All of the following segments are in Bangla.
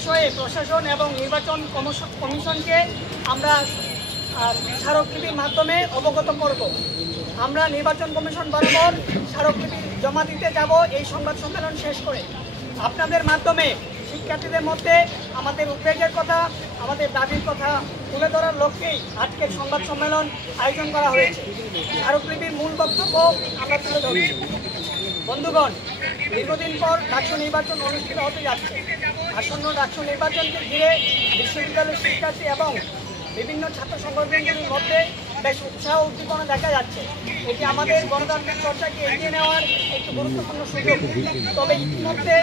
বিষয়ে প্রশাসন এবং নির্বাচন কমিশনকে আমরা স্মারকলিপির মাধ্যমে অবগত করব। আমরা নির্বাচন কমিশন বরাবর স্মারকলিপি জমা দিতে যাব এই সংবাদ সম্মেলন শেষ করে। আপনাদের মাধ্যমে শিক্ষার্থীদের মধ্যে আমাদের উদ্বেগের কথা, আমাদের দাবির কথা তুলে ধরার লক্ষ্যেই আজকের সংবাদ সম্মেলন আয়োজন করা হয়েছে। স্মারকলিপির মূল বক্তব্য আমরা তুলে ধরছি। বন্ধুগণ, দীর্ঘদিন পর ডাকসু নির্বাচন অনুষ্ঠিত হতে যাচ্ছে। আসন্ন ডাকসু নির্বাচনকে ঘিরে বিশ্ববিদ্যালয়ের শিক্ষার্থী এবং বিভিন্ন ছাত্র সংগঠনগুলির মধ্যে বেশ উৎসাহ উদ্দীপনা দেখা যাচ্ছে। এটি আমাদের গণতান্ত্রিক চর্চাকে এগিয়ে নেওয়ার একটি গুরুত্বপূর্ণ সুযোগ। তবে ইতিমধ্যে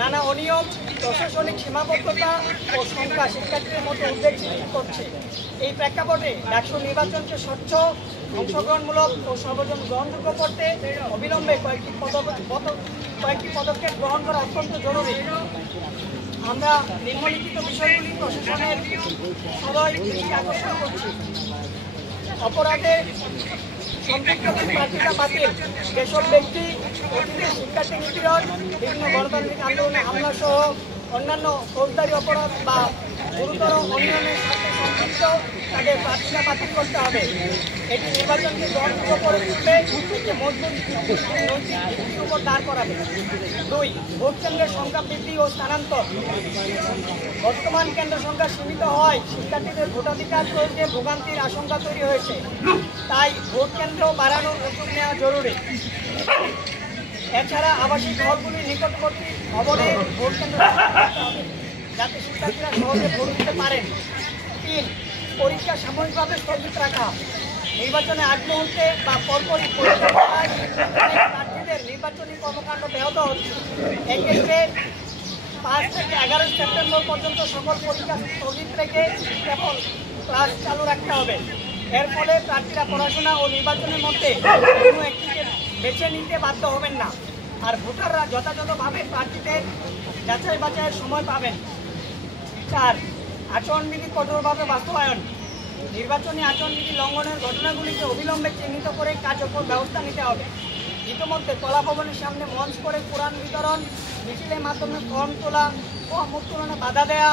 নানা অনিয়ম, প্রশাসনিক সীমাবদ্ধতা ও সংখ্যা শিক্ষার্থীদের মধ্যে উদ্বেগ সৃষ্টি করছে। এই প্রেক্ষাপটে ডাকসু নির্বাচনকে স্বচ্ছ, অংশগ্রহণমূলক ও সর্বজন গ্রহণযোগ্য করতে অবিলম্বে কয়েকটি পদক্ষেপ গ্রহণ করা অত্যন্ত জরুরি। আমরা নিম্নলিখিত বিষয়গুলি প্রশাসনের সদয় দৃষ্টি আকর্ষণ করছি। অপরাধে সম্পৃক্ত প্রার্থিতা বাতিল, যেসব ব্যক্তি অতীতে শিক্ষার্থী নিপীড়ন, বিভিন্ন গণতান্ত্রিক আন্দোলনে হামলা সহ অন্যান্য ফৌজদারি অপরাধ বা গুরুতর অনিয়মের সাথে সম্পৃক্ত, তাদের প্রার্থিতা বাতিল করতে হবে। এটি নির্বাচনকে গ্রহণযোগ্য করে তুলবে, একটি মজবুত ভিত্তির উপর দাঁড় করাবে। 2. ভোট কেন্দ্রের সংখ্যা বৃদ্ধি ও স্থানান্তর। বর্তমান কেন্দ্র সংখ্যা সীমিত হওয়ায় শিক্ষার্থীদের ভোটাধিকার প্রয়োগে ভোগান্তির আশঙ্কা তৈরি হয়েছে। তাই ভোট কেন্দ্র বাড়ানোর উদ্যোগ নেওয়া জরুরি। এছাড়া আবাসিক হলগুলির নিকটবর্তী ভবনে ভোট কেন্দ্র করতে হবে, যাতে শিক্ষার্থীরা সহজে ভোট দিতে পারেন। 3. পরীক্ষা সাময়িকভাবে স্থগিত রাখা। নির্বাচনে আগ মুহূর্তে বা পরপরই প্রার্থীদের নির্বাচনী কর্মকাণ্ড ব্যাহত হচ্ছে। এক্ষেত্রে 5 থেকে 11 সেপ্টেম্বর পর্যন্ত সকল পরীক্ষা স্থগিত রেখে কেবল ক্লাস চালু রাখতে হবে। এর ফলে প্রার্থীরা পড়াশোনা ও নির্বাচনের মধ্যে কোনো একটিকে বেছে নিতে বাধ্য হবেন না, আর ভোটাররা যথাযথভাবে প্রার্থীদের যাচাই বাছাইয়ের সময় পাবেন। 4. আচরণবিধি কঠোরভাবে বাস্তবায়ন। নির্বাচনী আচরণবিধি লঙ্ঘনের ঘটনাগুলিকে অবিলম্বে চিহ্নিত করে কার্যকর ব্যবস্থা নিতে হবে। ইতিমধ্যে কলাভবনের সামনে মঞ্চ করে কোরআন বিতরণ, মিছিলের মাধ্যমে ফর্ম তোলা ও উত্তোলনে বাধা দেয়া,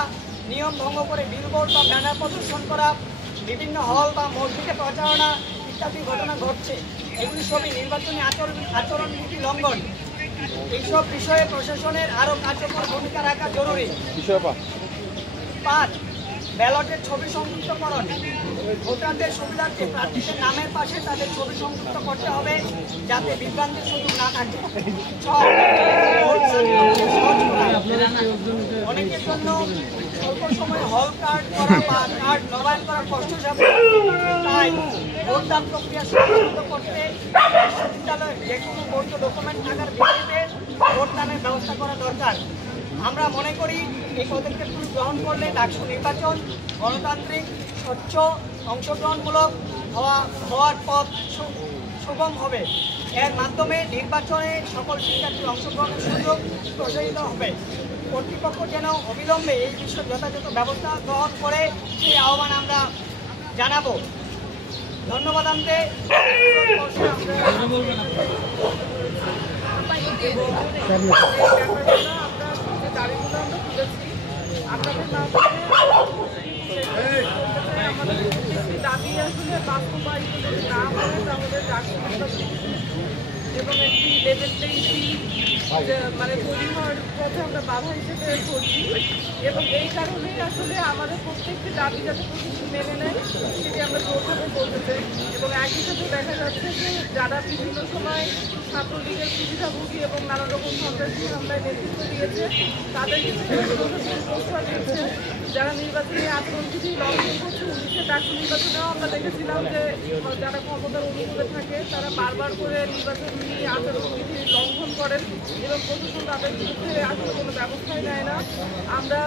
নিয়ম ভঙ্গ করে বিলবোর্ড বা ব্যানার প্রদর্শন করা, বিভিন্ন হল বা মসজিদে প্রচারণা ইত্যাদি ঘটনা ঘটছে। এগুলি সবই নির্বাচনী আচরণবিধি লঙ্ঘন। এইসব বিষয়ে প্রশাসনের আরও কার্যকর ভূমিকা রাখা জরুরি। 5. ব্যালটের ছবি সংযুক্তকরণ। ভোটারদের সুবিধার্থে প্রার্থীদের নামের পাশে তাদের ছবি সংযুক্ত করতে হবে, যাতে বিভ্রান্তির সুযোগ না থাকে। 6. অনেকের জন্য স্বল্প সময়ে হল কার্ড করা বা কার্ড নবায়ন করা কষ্টসাধ্য। তাই ভোটদান প্রক্রিয়া সুনিশ্চিত করতে বিশ্ববিদ্যালয়ের যে কোনো বৈধ ডকুমেন্ট থাকার ভিত্তিতে ভোটদানের ব্যবস্থা করা দরকার। আমরা মনে করি এই পদক্ষেপগুলি গ্রহণ করলে ডাকসু নির্বাচন গণতান্ত্রিক, স্বচ্ছ, অংশগ্রহণমূলক হওয়ার পথ সুগম হবে। এর মাধ্যমে নির্বাচনে সকল শিক্ষার্থীর অংশগ্রহণের সুযোগ প্রসারিত হবে। কর্তৃপক্ষ যেন অবিলম্বে এই বিষয়ে যথাযথ ব্যবস্থা গ্রহণ করে সেই আহ্বান আমরা জানাবো। ধন্যবাদ। আপনাদের আমাদের দাবি আসলে বাস্তবায়িত যদি না হয় তাহলে এবং একটি লেভেল মানে তৈরি হওয়ার পথে আমরা বাধা হিসেবে ধরছি। এবং এই কারণেই আসলে আমাদের প্রত্যেকটি দাবি যাতে প্রতিষ্ঠান মেনে নেয় সেটি আমরা জোরভাবে বলতে চাই। এবং একই সাথে দেখা যাচ্ছে যে যারা বিভিন্ন সময় ছাত্রলীগের সুবিধাভোগী এবং নানা রকম সন্ত্রাসী হামলায় নেতৃত্ব দিয়েছে তাদের প্রশ্রয় দিচ্ছে। যারা নির্বাচনী আচরণবিধি লঙ্ঘন করছে, 19-এ ডাকসু নির্বাচনেও আমরা দেখেছিলাম যে যারা ক্ষমতার অনুকূলে থাকে তারা বারবার করে নির্বাচনী আচরণবিধি লঙ্ঘন করেন এবং প্রশাসন তাদের বিরুদ্ধে আসলে কোনো ব্যবস্থাই নেয় না। আমরা